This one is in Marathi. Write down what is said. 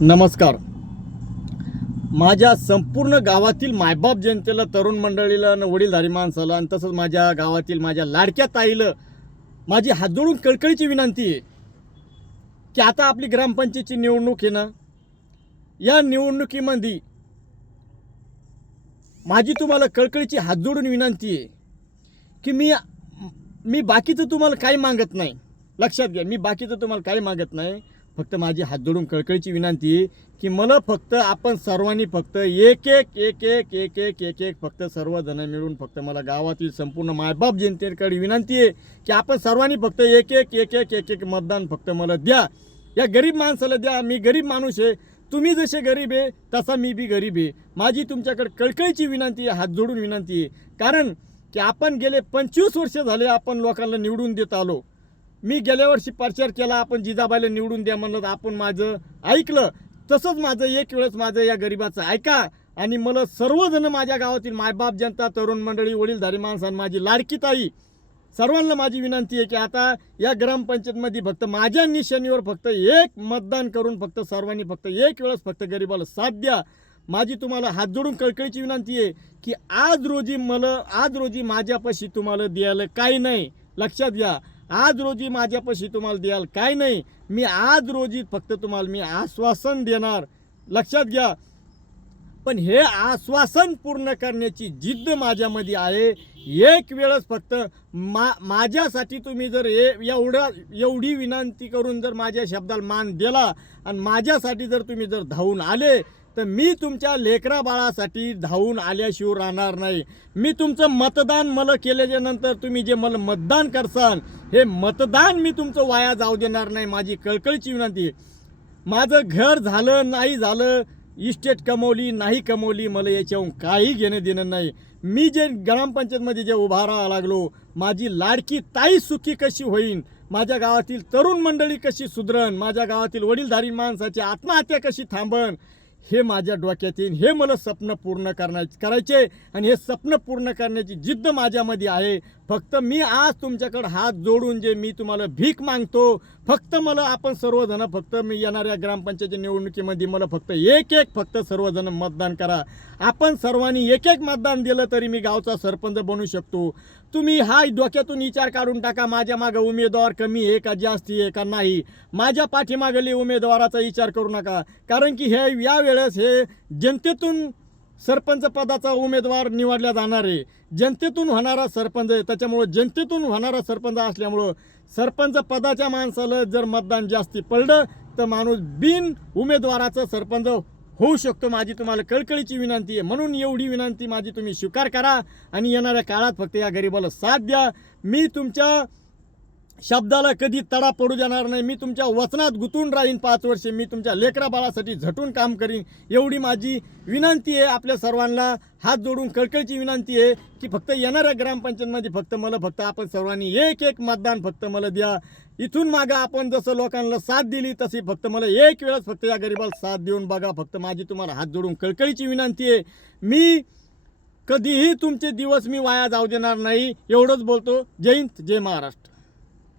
नमस्कार. माझ्या संपूर्ण गावातील मायबाप जनतेला तरुण मंडळीला आणि वडीलधारी माणसाला आणि तसंच माझ्या गावातील माझ्या लाडक्या ताईला माझी हात जोडून कळकळीची विनंती आहे की आता आपली ग्रामपंचायतीची निवडणूक आहे ना या निवडणुकीमध्ये माझी तुम्हाला कळकळीची हात जोडून विनंती आहे की मी मी बाकीचं तुम्हाला काही मागत नाही. लक्षात घ्या मी बाकीचं तुम्हाला काही मागत नाही. फक्त माझी हात जोडून कळकळीची विनंती आहे की मला फक्त आपण सर्वांनी फक्त एक एक एक एक एक एक एक एक फक्त सर्वजण मिळून फक्त मला गावातील संपूर्ण मायबाप जनतेकडे विनंती आहे की आपण सर्वांनी फक्त एक एक एक एक एक एक मतदान फक्त मला द्या. या गरीब माणसाला द्या. मी गरीब माणूस आहे. तुम्ही जसे गरीब आहे तसा मी बी गरीब आहे. माझी तुमच्याकडे कळकळीची विनंती आहे हात जोडून विनंती आहे. कारण की आपण गेले पंचवीस वर्ष झाले आपण लोकांना निवडून देत आलो. मी गेल्या वर्षी प्रचार केला आपण जिजाबाईला निवडून द्या म्हणलं आपण माझं ऐकलं. तसंच माझं एक वेळेस माझं या गरिबाचं ऐका. आणि मला सर्वजण माझ्या गावातील मायबाप जनता तरुण मंडळी वडीलधारी माणसांना माझी लाडकी ताई सर्वांना माझी विनंती आहे की आता या ग्रामपंचायतमध्ये फक्त माझ्या निशाणीवर फक्त एक मतदान करून फक्त सर्वांनी फक्त एक वेळेस फक्त गरिबाला साथ द्या. माझी तुम्हाला हात जोडून कळकळीची विनंती आहे की आज रोजी मला आज रोजी माझ्यापाशी तुम्हाला द्यायला काही नाही. लक्षात घ्या. आज रोजी माझ्यापाशी तुम्हाला द्याल काय नाही. मी आज रोजी फक्त तुम्हाला मी आश्वासन देणार. लक्षात घ्या. पण हे आश्वासन पूर्ण करण्याची जिद्द माझ्यामध्ये आहे. एक वेळच फक्त मा माझ्यासाठी तुम्ही जर ए एवढं एवढी विनंती करून जर माझ्या शब्दाला मान दिला आणि माझ्यासाठी जर तुम्ही जर धावून आले तर मी तुमच्या लेकरा बाळासाठी धावून आल्याशिवाय राहणार नाही. मी तुमचं मतदान मला केल्याच्यानंतर तुम्ही जे मला मतदान करसाल हे मतदान मी तुमचं वाया जाऊ देणार नाही माझी कळकळीची विनंती. आहे माझं घर झालं नाही झालं इस्टेट कमवली नाही कमवली मला याच्याहून काही घेणं देणं नाही. मी जे ग्रामपंचायतमध्ये जे उभा राहावं लागलो माझी लाडकी ताई सुखी कशी होईन? माझ्या गावातील तरुण मंडळी कशी सुधरण माझ्या गावातील वडीलधारी माणसाची आत्महत्या कशी थांबन? हे माझ्या डोक्यात येईल हे मला स्वप्न पूर्ण करण्या करायचे आणि हे स्वप्न पूर्ण करण्याची जिद्द माझ्यामध्ये आहे. फक्त मी आज तुमच्याकडं हात जोडून जे मी तुम्हाला भीक मागतो फक्त मला आपण सर्वजण फक्त मी येणाऱ्या ग्रामपंचायती निवडणुकीमध्ये मला फक्त एक एक फक्त सर्वजण मतदान करा. आपण सर्वांनी एक एक मतदान दिलं तरी मी गावचा सरपंच बनू शकतो. तुम्ही हा डोक्यातून विचार काढून टाका माझ्या मागं उमेदवार कमी आहे का जास्ती आहे का नाही? माझ्या पाठीमागली उमेदवाराचा विचार करू नका. कारण की हे यावेळेस हे जनतेतून सरपंच पदाचा उमेदवार निवडला जाणार आहे. जनतेतून होणारा सरपंच आहे. त्याच्यामुळं जनतेतून होणारा सरपंच असल्यामुळं सरपंच पदाच्या माणसाला जर मतदान जास्ती पडलं तर माणूस बिन उमेदवाराचं सरपंच होऊ शकतो माझी तुम्हाला कळकळीची विनंती आहे. म्हणून एवढी विनंती माझी तुम्ही स्वीकार करा आणि येणाऱ्या काळात फक्त या गरिबाला साथ द्या. मी तुमच्या शब्दाला कधी तडा पडू देणार नाही. मी तुमच्या वचनात गुंतून राहीन पाच वर्षे. मी तुमच्या लेकरा बाळासाठी झटून काम करीन. एवढी माझी विनंती आहे आपल्या सर्वांना. हात जोडून कळकळीची विनंती आहे की फक्त येणाऱ्या ग्रामपंचायतमध्ये फक्त मला फक्त आपण सर्वांनी एक एक मतदान फक्त मला द्या. इथून मागं आपण जसं लोकांना साथ दिली तशी फक्त मला एक वेळच फक्त या गरिबाला साथ देऊन बघा. फक्त माझी तुम्हाला हात जोडून कळकळीची विनंती आहे. मी कधीही तुमचे दिवस मी वाया जाऊ देणार नाही. एवढंच बोलतो. जय हिंद जय महाराष्ट्र.